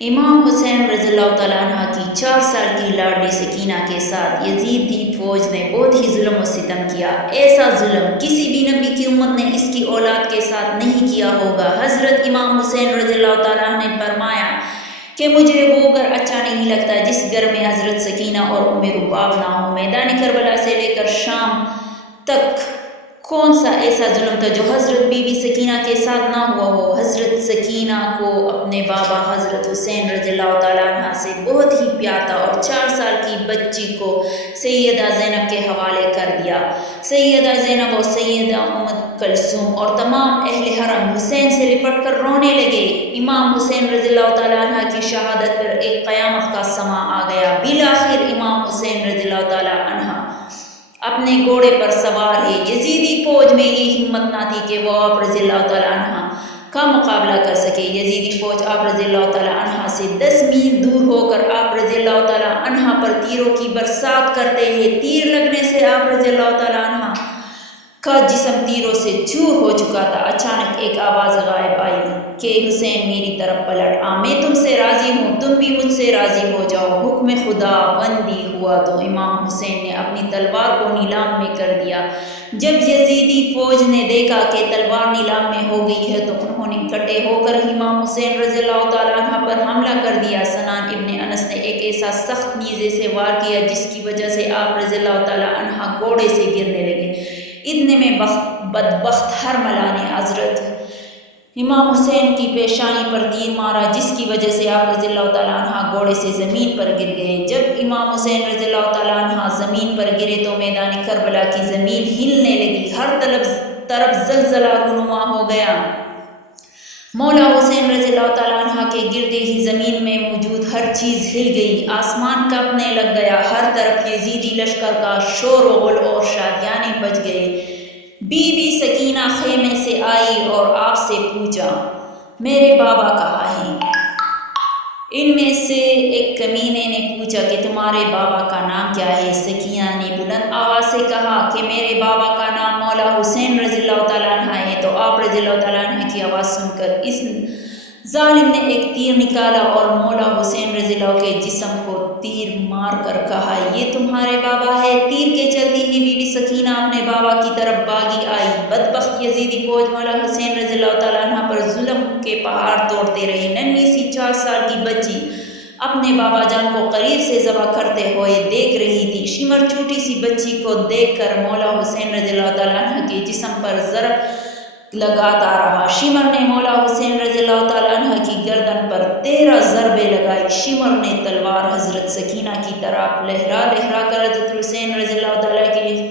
امام حسین رضی اللہ تعالیٰ عنہ کی 4 سال کی لاڈلی سکینہ کے ساتھ یزیدی فوج نے بہت ہی ظلم و ستم کیا۔ ایسا ظلم کسی بھی نبی کی امت نے اس کی اولاد کے ساتھ نہیں کیا ہوگا۔ حضرت امام حسین رضی اللہ تعالیٰ عنہ نے فرمایا کہ مجھے وہ گھر اچھا نہیں لگتا جس گھر میں حضرت سکینہ اور ام رباب نہ ہو۔ میدان کربلا سے لے کر شام تک کون سا ایسا ظلم تھا جو حضرت بی بی سکینہ کے ساتھ نہ ہوا ہو؟ حضرت سکینہ کو اپنے بابا حضرت حسین رضی اللہ تعالیٰ عنہ سے بہت ہی پیار تھا اور 4 سال کی بچی کو سیدہ زینب کے حوالے کر دیا۔ سیدہ زینب اور سیدہ ام کلثوم اور تمام اہل حرم حسین سے لپٹ کر رونے لگے۔ امام حسین رضی اللہ تعالیٰ عنہ کی شہادت پر ایک قیامت کا سماں آ گیا۔ بالآخر امام حسین رضی اللہ تعالیٰ عنہ اپنے گھوڑے پر سوار ہے۔ یزیدی فوج میں یہ ہمت نہ تھی کہ وہ آپ رضی اللہ تعالیٰ عنہ کا مقابلہ کر سکے۔ یزیدی فوج آپ رضی اللہ تعالیٰ عنہ سے 10 میل دور ہو کر آپ رضی اللہ تعالیٰ عنہ پر تیروں کی برسات کرتے ہیں۔ تیر لگنے سے آپ رضی اللہ تعالیٰ عنہ کا جسم تیروں سے چور ہو چکا تھا۔ اچانک ایک آواز غائب آئی کہ حسین میری طرف پلٹ آ، میں تم سے راضی ہوں، تم بھی مجھ سے راضی ہو جاؤ۔ حکم خدا بندی ہوا تو امام حسین نے اپنی تلوار کو نیلام میں کر دیا۔ جب یزیدی فوج نے دیکھا کہ تلوار نیلام میں ہو گئی ہے تو انہوں نے اکٹھے ہو کر امام حسین رضی اللہ تعالیٰ عنہ پر حملہ کر دیا۔ سنان ابن انس نے ایک ایسا سخت نیزے سے وار کیا جس کی وجہ سے آپ رضی اللہ تعالیٰ عنہ گھوڑے سے گرنے لگے۔ اتنے میں بدبخت حرملہ نے حضرت امام حسین کی پیشانی پر تیر مارا جس کی وجہ سے آپ رضی اللہ تعالیٰ عنہ گھوڑے سے زمین پر گر گئے۔ جب امام حسین رضی اللہ تعالیٰ عنہ زمین پر گرے تو میدان کربلا کی زمین ہلنے لگی، ہر طرف زلزلہ رونما ہو گیا۔ مولا حسین رضی اللہ تعالیٰ عنہ کے گرتے ہی زمین میں موجود ہر چیز ہل گئی، آسمان کانپنے لگ گیا، ہر طرف یزیدی لشکر کا شور و غل اور شادیانے بج گئے۔ بی بی سکینہ خیمے سے آئی اور آپ سے پوچھا میرے بابا کہاں ہیں؟ ان میں سے ایک کمینے نے پوچھا کہ تمہارے بابا کا نام کیا ہے؟ سکینہ نے بلند آواز سے کہا کہ میرے بابا کا نام مولا حسین رضی اللہ تعالیٰ عنہ ہے۔ تو آپ رضی اللہ تعالیٰ عنہ کی آواز سن کر اس ظالم نے ایک تیر نکالا اور مولا حسین رضی اللہ کے جسم کو تیر مار کر کہا یہ تمہارے بابا ہے؟ تیر کے چلتی ہی بی بی سکینہ اپنے بابا کی طرف بھاگی آئی۔ بدبخت یزیدی فوج مولا حسین رضی اللہ تعالیٰ عنہ پر ظلم کے پہاڑ توڑتے رہے۔ ننھی سی 4 سال کی بچی اپنے بابا جان کو قریب سے ذبح کرتے ہوئے دیکھ رہی تھی۔ شمر چھوٹی سی بچی کو دیکھ کر مولا حسین رضی اللہ تعالیٰ عنہ کے جسم پر ضرب لگاتا رہا۔ شمر نے مولا حسین رضی اللہ تعالیٰ عنہ کی گردن پر 13 ضربیں لگائی۔ شمر نے تلوار حضرت سکینہ کی طرف لہرا لہرا کر حضرت حسین رضی اللہ تعالیٰ کے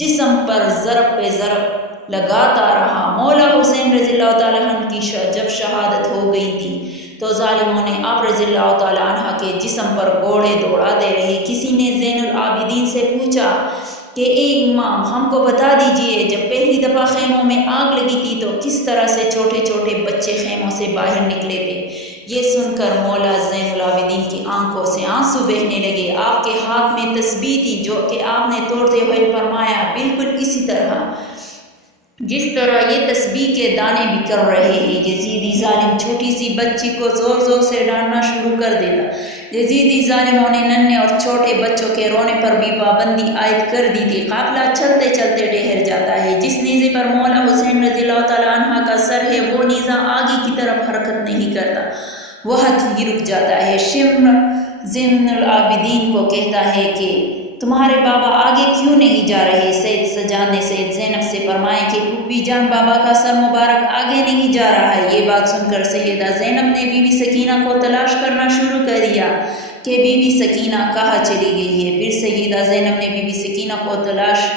جسم پر ضرب پہ ضرب لگاتا رہا۔ مولا حسین رضی اللہ تعالیٰ عنہ کی جب شہادت ہو گئی تھی تو ظالموں نے آپ رضی اللہ تعالیٰ عنہ کے جسم پر گھوڑے دوڑاتے رہے۔ کسی نے زین العابدین سے پوچھا کہ اے امام ہم کو بتا دیجئے جب پہلی دفعہ خیموں میں آگ لگی تھی تو کس طرح سے چھوٹے چھوٹے بچے خیموں سے باہر نکلے تھے؟ یہ سن کر مولا زین العابدین کی آنکھوں سے آنسو بہنے لگے۔ آپ کے ہاتھ میں تسبیح تھی جو کہ آپ نے توڑتے ہوئے فرمایا بالکل اسی طرح جس طرح یہ تسبیح کے دانے بکھر رہے ہیں۔ یزیدی ظالم چھوٹی سی بچی کو زور زور سے ڈانٹنا شروع کر دیتا۔ یزیدی ظالموں نے ننھے اور چھوٹے بچوں کے رونے پر بھی پابندی عائد کر دی تھی۔ قافلہ چلتے چلتے ٹھہر جاتا ہے۔ جس نیزے پر مولا حسین رضی اللہ تعالیٰ عنہ کا سر ہے وہ نیزہ آگے کی طرف حرکت نہیں کرتا، وہاں ہی رک جاتا ہے۔ شمر زین العابدین کو کہتا ہے کہ تمہارے بابا آگے کیوں نہیں جا رہے؟ سید سجاد نے سید زینب سے فرمایا کہ پھوپھی جان بابا کا سر مبارک آگے نہیں جا رہا ہے۔ یہ بات سن کر سیدہ زینب نے بی بی سکینہ کو تلاش کرنا شروع کر دیا کہ بی بی سکینہ کہاں چلی گئی ہے۔ پھر سیدہ زینب نے بی بی سکینہ کو تلاش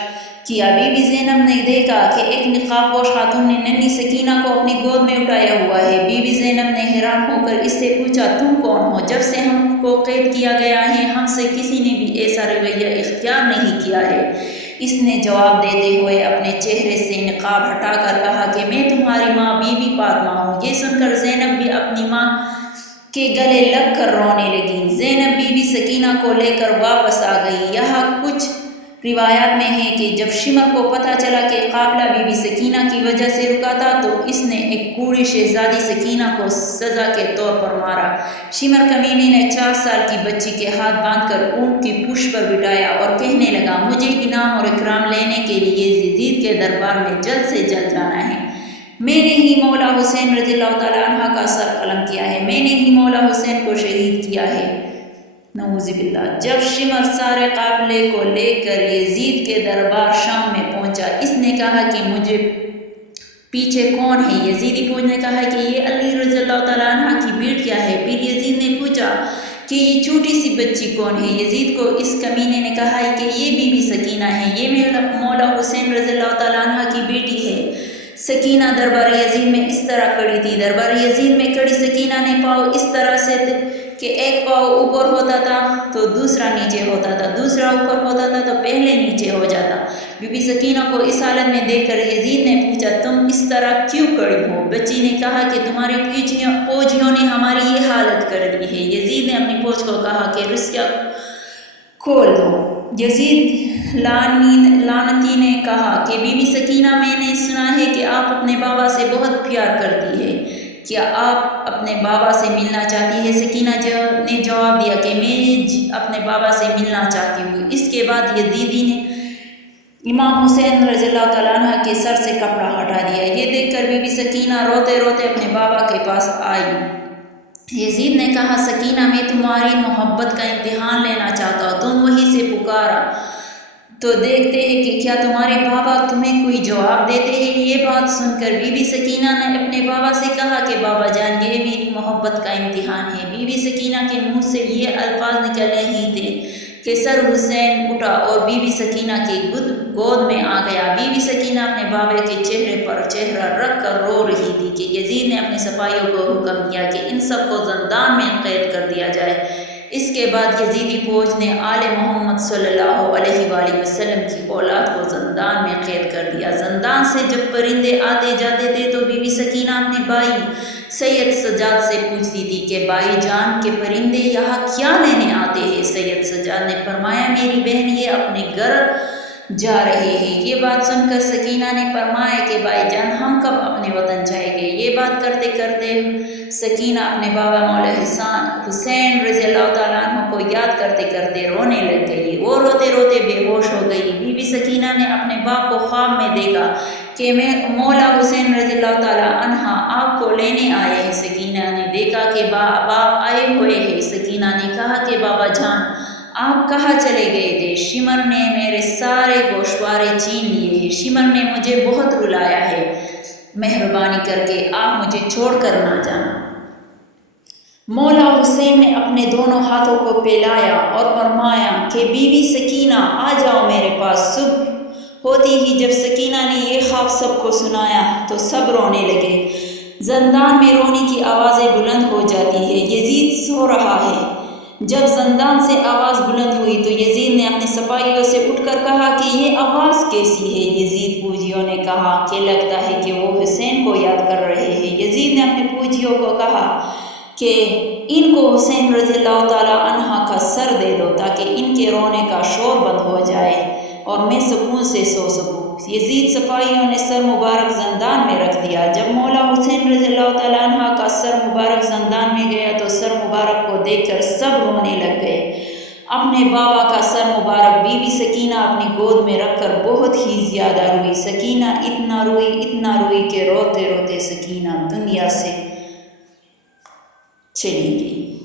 کیا۔ بی بی زینب نے دیکھا کہ ایک نقاب پوش خاتون نے ننھی سکینہ کو اپنی گود میں اٹھایا ہوا ہے۔ بی بی زینب نے حیران ہو کر اس سے پوچھا تم کون ہو؟ جب سے ہم کو قید کیا گیا ہے ہم سے کسی نے بھی ایسا رویہ اختیار نہیں کیا ہے۔ اس نے جواب دیتے ہوئے اپنے چہرے سے نقاب ہٹا کر کہا کہ میں تمہاری ماں بی بی فاطمہ ہوں۔ یہ سن کر زینب بھی اپنی ماں کے گلے لگ کر رونے لگی۔ زینب بی بی سکینہ کو لے کر واپس آ گئی۔ یہاں کچھ روایات میں ہے کہ جب شمر کو پتہ چلا کہ قافلہ بی بی سکینہ کی وجہ سے رکا تھا تو اس نے ایک بوڑھی شہزادی سکینہ کو سزا کے طور پر مارا۔ شمر کمینے نے 4 سال کی بچی کے ہاتھ باندھ کر اونٹ کی پشت پر بٹھایا اور کہنے لگا، مجھے انعام اور اکرام لینے کے لیے یزید کے دربار میں جلد سے جلد جانا ہے۔ میں نے ہی مولا حسین رضی اللہ تعالیٰ عنہ کا سر قلم کیا ہے، میں نے ہی مولا حسین کو شہید کیا ہے۔ نعوذ باللہ۔ جب شمر سارے قافلے کو لے کر یزید کے دربار شام میں پہنچا، اس نے کہا کہ مجھے پیچھے کون ہے؟ یزیدی فوج نے کہا کہ یہ علی رضی اللہ تعالیٰ عنہ کی بیٹیا ہے۔ پھر یزید نے پوچھا کہ یہ چھوٹی سی بچی کون ہے؟ یزید کو اس کمینے نے کہا کہ یہ بی بی سکینہ ہے، یہ مولا حسین رضی اللہ تعالیٰ عنہ کی بیٹی ہے۔ سکینہ دربار یزید میں اس طرح کھڑی تھی۔ دربار یزید میں کھڑی سکینہ نے پاؤں اس طرح سے کہ ایک پاؤں اوپر ہوتا تھا تو دوسرا نیچے ہوتا تھا، دوسرا اوپر ہوتا تھا تو پہلے نیچے ہو جاتا۔ بی بی سکینہ کو اس حالت میں دیکھ کر یزید نے پوچھا، تم اس طرح کیوں کھڑی ہو؟ بچی نے کہا کہ تمہاری فوجیوں نے ہماری یہ حالت کر دی ہے۔ یزید نے اپنی فوج کو کہا کہ رسیاں کھول دو۔ یزید لعنتی نے کہا کہ بی بی سکینہ، میں نے سنا ہے کہ آپ اپنے بابا سے بہت پیار کرتی ہے، کیا آپ اپنے بابا سے ملنا چاہتی ہے؟ سکینہ نے جواب دیا کہ میں اپنے بابا سے ملنا چاہتی ہوں۔ اس کے بعد یزیدی نے امام حسین رضی اللہ تعالیٰ عنہ کے سر سے کپڑا ہٹا دیا۔ یہ دیکھ کر بی بی سکینہ روتے روتے اپنے بابا کے پاس آئی۔ یزید نے کہا، سکینہ، میں تمہاری محبت کا امتحان لینا چاہتا ہوں، تم وہیں سے پکارا تو دیکھتے ہیں کہ کیا تمہارے بابا تمہیں کوئی جواب دیتے ہیں۔ یہ بات سن کر بی بی سکینہ نے اپنے بابا سے کہا کہ بابا جان، یہ میری محبت کا امتحان ہے۔ بی بی سکینہ کے منہ سے یہ الفاظ نکلے ہی تھے کہ سر حسین اٹھا اور بی بی سکینہ کی گود میں آ گیا۔ بی بی سکینہ اپنے بابے کے چہرے پر چہرہ رکھ کر رو رہی تھی کہ یزید نے اپنے سپاہیوں کو حکم دیا کہ ان سب کو زندان میں قید کر دیا جائے۔ اس کے بعد یزیدی فوج نے آل محمد صلی اللہ علیہ وآلہ وسلم کی اولاد کو زندان میں قید کر دیا۔ زندان سے جب پرندے آتے جاتے تھے تو بی بی سکینہ اپنے بھائی سید سجاد سے پوچھتی تھی کہ بھائی جان، کے پرندے یہاں کیا لینے آتے ہیں؟ سید سجاد نے فرمایا، میری بہن یہ اپنے گھر جا رہے ہیں۔ یہ بات سن کر سکینہ نے فرمایا کہ بھائی جان، ہم کب اپنے وطن جائیں گے؟ یہ بات کرتے کرتے سکینہ اپنے بابا مولا حسین رضی اللہ تعالیٰ عنہ کو یاد کرتے کرتے رونے لگ گئی۔ وہ روتے روتے بے ہوش ہو گئی۔ بی بی سکینہ نے اپنے باپ کو خواب میں دیکھا کہ مولا حسین رضی اللہ تعالیٰ عنہ آپ کو لینے آئے ہیں۔ سکینہ نے دیکھا کہ باپ آئے ہوئے ہیں۔ سکینہ نے کہا کہ بابا جان، آپ کہاں چلے گئے تھے؟ شمر نے میرے سارے گوشوارے چھین لیے ہیں، شمر نے مجھے بہت رلایا ہے، مہربانی کر کے آپ مجھے چھوڑ کر نہ جانا۔ مولا حسین نے اپنے دونوں ہاتھوں کو پھیلایا اور فرمایا کہ بی بی سکینہ آ جاؤ میرے پاس۔ صبح ہوتی ہی جب سکینہ نے یہ خواب سب کو سنایا تو سب رونے لگے۔ زندان میں رونے کی آوازیں بلند ہو جاتی ہے۔ یزید سو رہا ہے۔ جب زندان سے آواز بلند ہوئی تو یزید نے اپنے سپاہیوں سے اٹھ کر کہا کہ یہ آواز کیسی ہے؟ یزید فوجیوں نے کہا کہ لگتا ہے کہ وہ حسین کو یاد کر رہے ہیں۔ یزید نے اپنے فوجیوں کو کہا کہ ان کو حسین رضی اللہ تعالیٰ عنہ کا سر دے دو تاکہ ان کے رونے کا شور بند ہو جائے اور میں سکون سے سو سکوں۔ یزید سپاہیوں نے سر مبارک زندان میں رکھ دیا۔ جب مولا حسین رضی اللہ تعالیٰ عنہ کا سر مبارک زندان میں گیا تو سر مبارک کو دیکھ کر سب رونے لگ گئے۔ اپنے بابا کا سر مبارک بی بی سکینہ اپنی گود میں رکھ کر بہت ہی زیادہ روئی۔ سکینہ اتنا روئی کہ روتے روتے سکینہ دنیا سے چلی گئی۔